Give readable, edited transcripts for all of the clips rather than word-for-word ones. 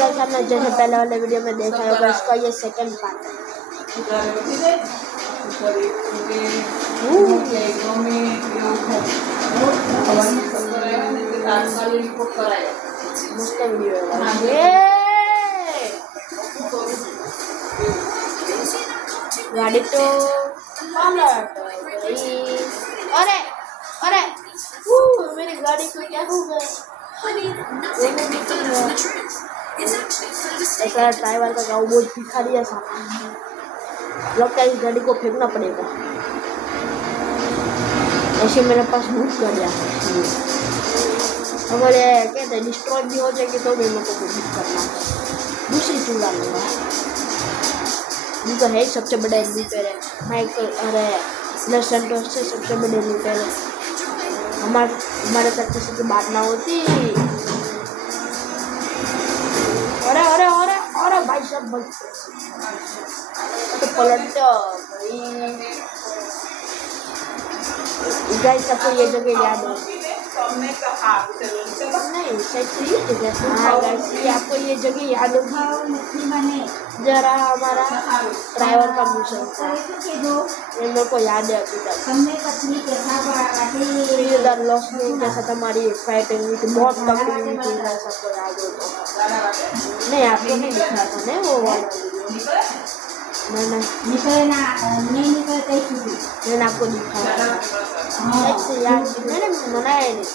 Guys हमने जैसे पहले वाले वीडियो में देखा होगा इसका ये सेकंड पार्ट है। मस्त वीडियो है गाड़ी तो अरे अरे मेरी गाड़ी को क्या हो गया? ऐसा ड्राइवर का गाँव बहुत भिखारी जैसा लगता है, इस गाड़ी को फेंकना पड़ेगा। ऐसे मेरे पास बहुत गाड़ियाँ हैं, अगर ये कहते हैं डिस्ट्रॉय भी हो जाएगी तो भी मेरे को कुछ करना है, दूसरी चूल्हा लूँगा। ये तो है सबसे बड़ा एडिटर है माइकल, अरे लॉस सैंटोस से सबसे बड़े एडिटर है। हमारे तक किसी की बात ना होती। अरे अरे अरे अरे भाई सब भाई तो पलट गाइस सबको ये जगह याद है नहीं सही जगह। हाँ गाइस ये आपको ये जगह याद होगी, जरा हमारा ड्राइवर का मिशन था ये मेरे को याद है अभी तक। इधर लॉस में जैसा हमारी फाइटिंग हुई थी, बहुत तगड़ी हुई थी, सबको याद हो तो। नहीं आपको नहीं दिखा था ना वो वाला, मैंने आपको दिखाया याद, मैंने मनाया नहीं।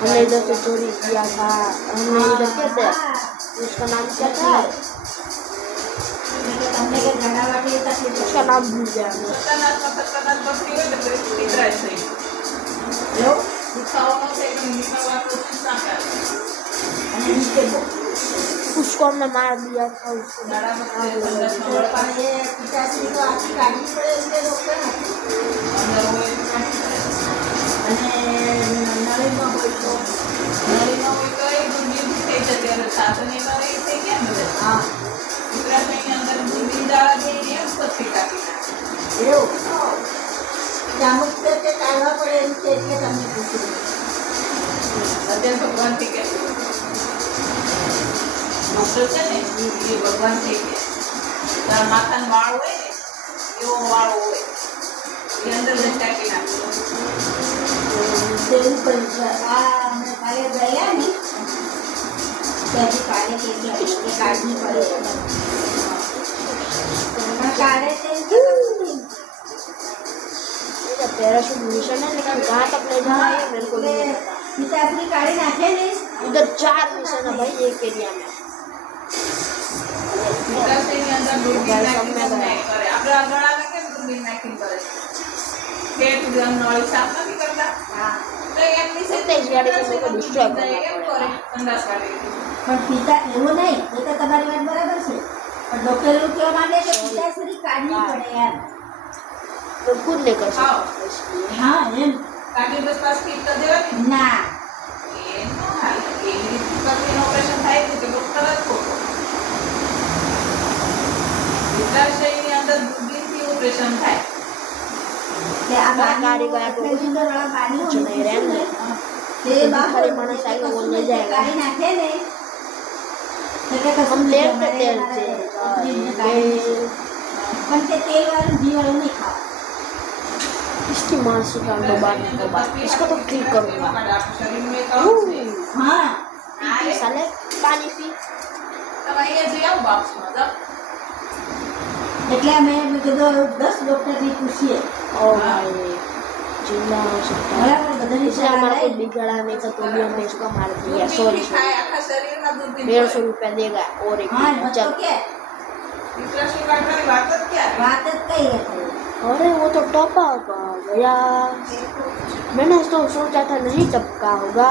हमने इधर से चोरी किया था, हमने इधर क्या था उसका नाम क्या था, उसका नाम भूल गया उसको हमने मार दिया था उसको। भगवान ठीक है भगवान ठीक है माथा वाड़ हो वाड़ हो अंदर टाकी पैराशूट मिशन है, लेकिन कहाँ तक ले जा रहा है मेरे को नहीं पता। उधर 4 मिशन है भाई एक एरिया में। डॉक्टर लोग क्यों माने कि पिताश्री काढ़नी पड़े यार, तो खुद लेकर हाँ काटी बस पास ठीक कर देवा ना ये नो हाल ये कभी ऑपरेशन થાય તો ડોક્ટર જ ખોટો વિકાસની અંદર બુદ્ધિથી ઓપરેશન થાય કે આ गाड़ी गया तो कुछ नहीं रहने તે બાખરી માણસ આવી वो ले जाएगा કાઢી નાખે ને हम लेट पे तेल से પણ તે તેલ વાળું ઘી વાળું નહીં ખાવ। इसकी मानसिक अंडोबाने के बाद इसको तो ठीक करूँगा। हाँ साले पानी पी એટલે અમે કીધું 10 ડોક્ટરની પૂછીએ ओ भाई जिंदा हो सकता है इसे हमारा कोई बिगड़ा नहीं था तो भी हमने इसको मार दिया। सॉरी 150 रुपया देगा और एक चल अरे वो तो टपा गया, मैंने तो सोचा था नहीं टपका होगा,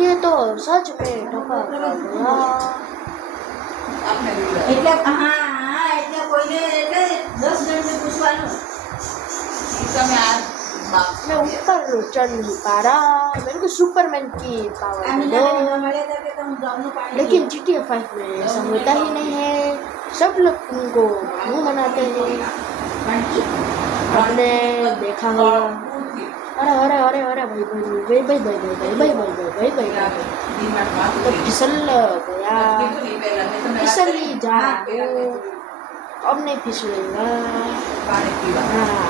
ये तो सच में टपा गया। એટલે હા એટલે કોઈને એટલે 10 જણને પૂછવાનું તમે આ मैं ऊपर चढ़ नहीं पा रहा, मेरे को सुपरमैन की पावर दो। लेकिन GTA 5 में ऐसा होता ही नहीं है, सब लोग उनको मानू मनाते हैं। आपने देखा होगा અરે અરે અરે અરે ભાઈ ભાઈ ભાઈ ભાઈ ભાઈ ભાઈ ભાઈ ભાઈ ભાઈ ભાઈ ડીમાર્ટમાં तो હતું. फिसल गया કીધું નહીં પહેલા મેં તમને વાત फिसल કરી. ही जा હા, रहा પહેલા મેં हूँ अब नहीं फिसलेगा પાણી પીવા. हाँ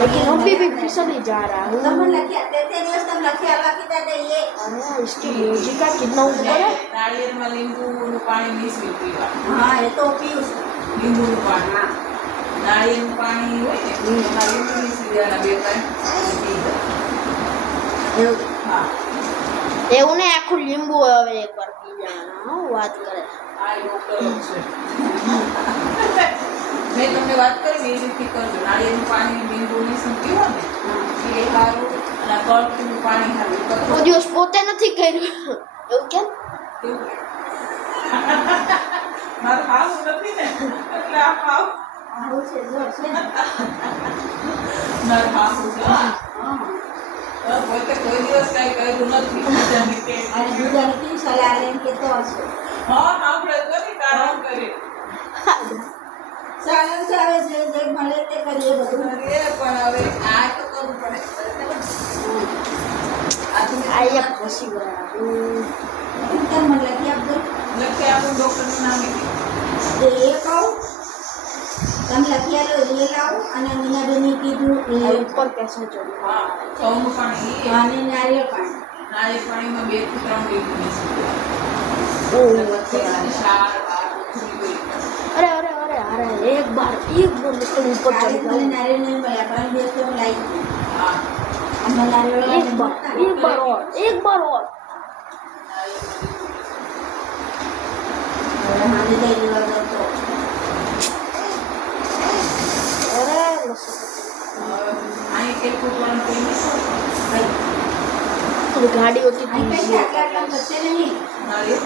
लेकिन अभी भी फिसल ही जा रहा हूँ તમે લખ્યા તે દિવસ તમે લખ્યા લખી દે એ अरे इसकी म्यूजिक का कितना ऊपर है નાળિયેરમાં લીંબુનું પાણી મિશ્રિત પીવા. હા એ તો પીવું છું. લીંબુનું પાણી. નાળિયેરનું પાણી હોય ને એમાં લીંબુ મિશ્રી દેવાના 2 ત્રણ પી જવાનું. એવું હા. એવું ને આખું લીંબુ હવે એકવાર પી જવાના હો વાત કરે આ ડોક્ટર છે. મેં તમને વાત કરી ને એ રીતે કરજો. નાળિયેરનું પાણી લીંબુ મિશ્રી પીવો ને એ સારું અને કળથીનું પાણી સારું. કોઈ દિવસ પોતે નથી કર્યું એવું કેમ એવું કે? મારું હાવ નથી ને એટલે આ હાવ આવું છે જો છે ને મારું હાવ છે. હા પોતે કોઈ દિવસ કાંઈ કર્યું નથી. બીજાની કે અને બીજાને કેવી સલાહ લે એમ કેતો હશે હા આપણે કરી કામ કરી સારું છે હવે જે મળે તે કરીએ બધું કરીએ પણ હવે આ તો કરવું પડે. આ તો આ એક ફસી ગયા કેમ મને લખી આપજો લખી આપણું ડૉક્ટરનું નામ લખી. તો એ કહું તમે લખી આલો એ લાવો અને મીનાબેને કીધું એ આ ઉપર કેસે ચડ્યું હા સૌનું પાણી એ અને નારિયેળ પાણી નાળિયેર પાણીમાં 2 થી 3 લીંબુ મિશ્રી ओह, દેવાના. શાળ બાર બધું નીકળી अरे अरे अरे अरे एक बार मतलब ऊपर કાલે चढ़ મને गया નારિયેળ નહીં મળ્યા પણ દિવસ તો લાવી દીધું. હા અમે નારિયેળ एक बार और एक बार और હવે હાજે જઈ લેવા જતો अरे અહીં કેટલું પણ કોઈ નહીં. ભાઈ तो गाड़ी होती અહીં थी કઈ આટલા આટલા બચે નહીં નાળિયેર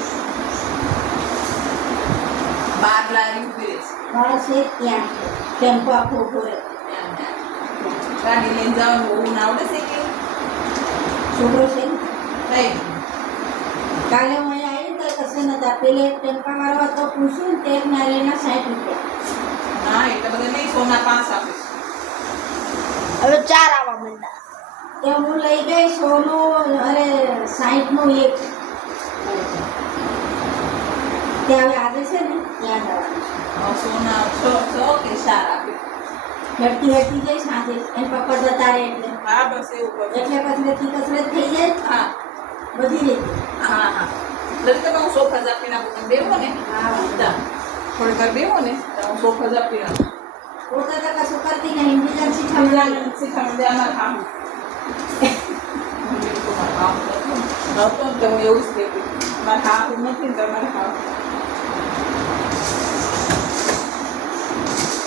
12 લારી ઊભી રહેશે. માણસ એક ત્યાં છે ટેમ્પો આખો ઉભો રહે ગાડી લઈને જવાનું બહુ ના આવડે છે કે છોકરો છે ને નહીં. કાલે હું અહીંયા આવી ને તો કશે નતા પેલે એક ટેમ્પા વાળો હતો પૂછ્યું ને તે એક નારિયેળના 60 રૂપિયા ના એટલે બધા નહીં સોના 5 આપે. હવે ચાર આવા મંડા તે હું લઈ ગઈ સોનું અરે 60 નું એક તે હવે આજે છે ને ત્યાં જવાનું સોના 6 કે 4 આપે. હેડતી હેડતી જઈ સાંજે એમ પપ્પા જતા રહે એટલે હા બસ એવું કરો. એટલે કસરતથી કસરત થઈ જાય હા બધી રીતે હા હા લલિતા હું સોફા આપી નાખું. તમે બેહો ને હા જા. થોડી વાર બેહો ને તો હું સોફા આપી નાખું. પોતે તો કશું કરતી નહીં બીજા શીખવાડવાનું શીખવાનું દે અમારે કામ. હતો ને તો હું એવું જ કહેતી. મારે હારું નથી ને તમારે હારું.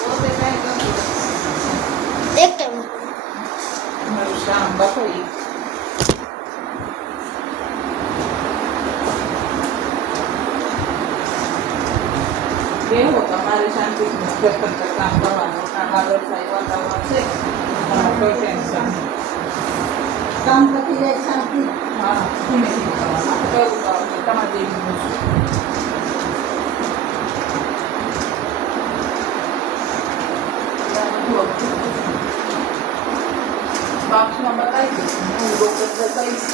પોતે કાંઈ કરતું નથી. एक टाइम મારું શામ બફાઈ. બેહો તમારે શાંતિથી ઘર કરતા કામ કરવાનું. વાદળ થાય વાતાવરણ છે તમારે કોઈ ટેન્શન નહીં. કામ કરતી જાય શાંતિ હા ધીમે ધીમે કરવાનું. આપણે કયું કામ છે તમારે જેવું છે. બાપમાં બતાવી દઈશ. હું ડૉક્ટર બતાવીશ.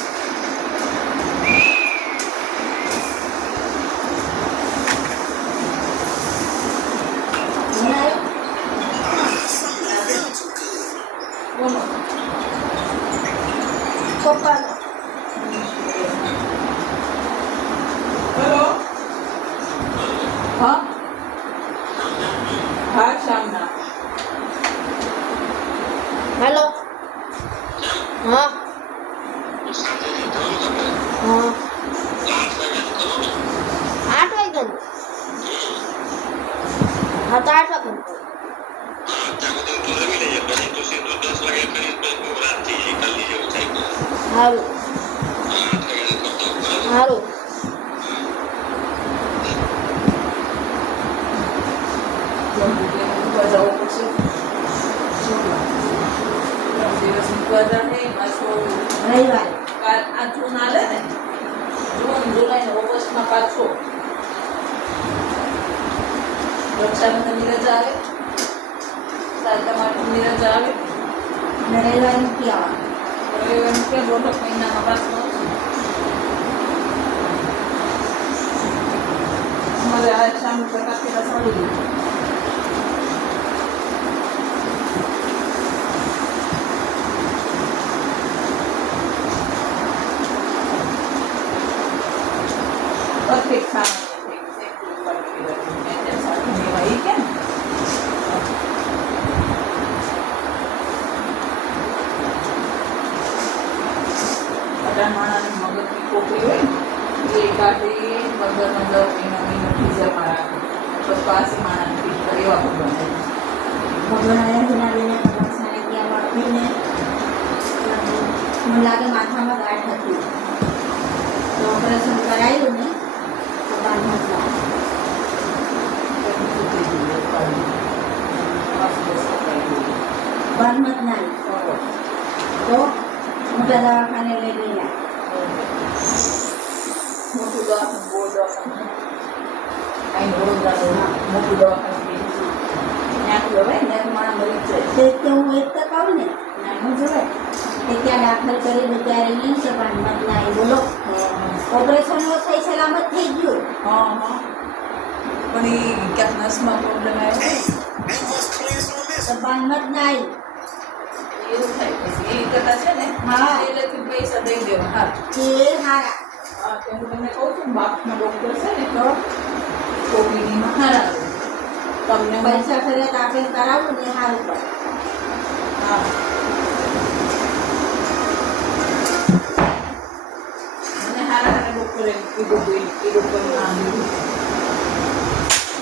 બનાવ્યો બોલો પપ્પાનો હેલો હા હા શામના हेलो हाँ हाँ 8 वागे हाँ तो 8 वागे હારું હારું મૂકવા જવું પડશે. દિવસ મૂકવા જાય પાછો રવિવારે આ જૂન હાલે ને જૂન જુલાઈ ને ઓગસ્ટમાં પાછો રક્ષાબંધનની રજા આવે સાતમ આઠમની રજા આવે અને રવિવારે મૂકી આવવાનું હવે એમ કે 1.5 મહિનામાં પાછું આવશે. અમારે આ શામ કાપીને સારું દીધું. પરફેક્ટ સામાન્ય થઈ ગયું છે. મેં સાથે લેવા ઈ કેમ બધા માણસની મગજની કોપરી હોય ને એ કાઢી 15 મહિનો ફ્રીઝરમાં રાખે પછી પાછી માણસને ફીટ કરે એવા ભગવાન ભગવાન જણાવીને કલાક ત્યાં વાપરીને મને લાગે માથામાં ગાંઠ હતી તો ઓપરેશન કરાયું ને તો બાંધમાં બાંધમાં ના તો મોટા દવાખાને લઈ ગયા મોટું દવાખાનું બહુ દવાખાનું અહીં વડોદરા મોટું દવાખાનું ત્યાં જવાય ને મારા મરી જાય તે હું એક તો કહું ને નાનું જવાય કે ત્યાં દાખલ કરી ત્યારે નહીં છે બાંધમાં ના બોલો ઓપરેશન થઈ સલામત થઈ ગયું હા હા પણ એ ક્યાંક નસમાં પ્રોબ્લેમ આવ્યો તો બાંધમાં ના આવી એવું થાય પછી એ કરતા છે ને હા. પહેલેથી પૈસા દઈ દેવા હા તે હારા હા તો હું તમને કહું છું બાપના ડૉક્ટર છે ને તો કોપીડીમાં હારા આવે. તમને પૈસા ખરે તો આપણે કરાવું ને સારું પડે હા મને હારા હારા ડૉક્ટરે કીધું હતું એ ડૉક્ટરનું નામ લીધું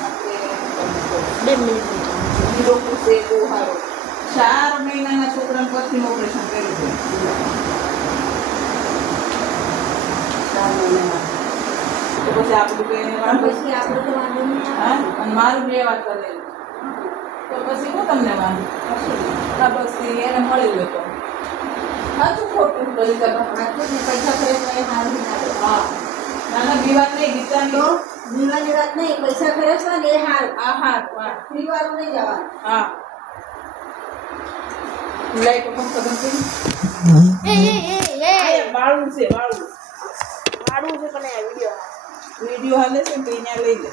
આપણે તમને કહું 2 મિનિટ એ ડૉક્ટર છે બહુ સારો 4 મહિનાના છોકરાને પથરીનું ઓપરેશન કર્યું છે 4 મહિનામાં તો પછી આપણું કંઈ એને વાંધો પછી આપણે તો વાંધો નહીં હા અને મારું બે વાત કરેલું તો પછી હું તમને વાંધો હા બસ એને મળી લે તો સાચું ખોટું બધી કરવા સાચું ને પૈસા ખરે તો એ સારું ના લાગે. હા ના ના બી વાત નહીં તો ગીતાની વિવાની વાત નહીં પૈસા ખર્ચવા ને એ સારું હા હા હા ફ્રી વાળું નહીં જવાનું હા લાઈટ પણ ખબર છે એ વાળું છે વાળું મારું છે પણ આ વિડિયો વિડીયો હાલે છે ને તો અહીંયા લઈ લે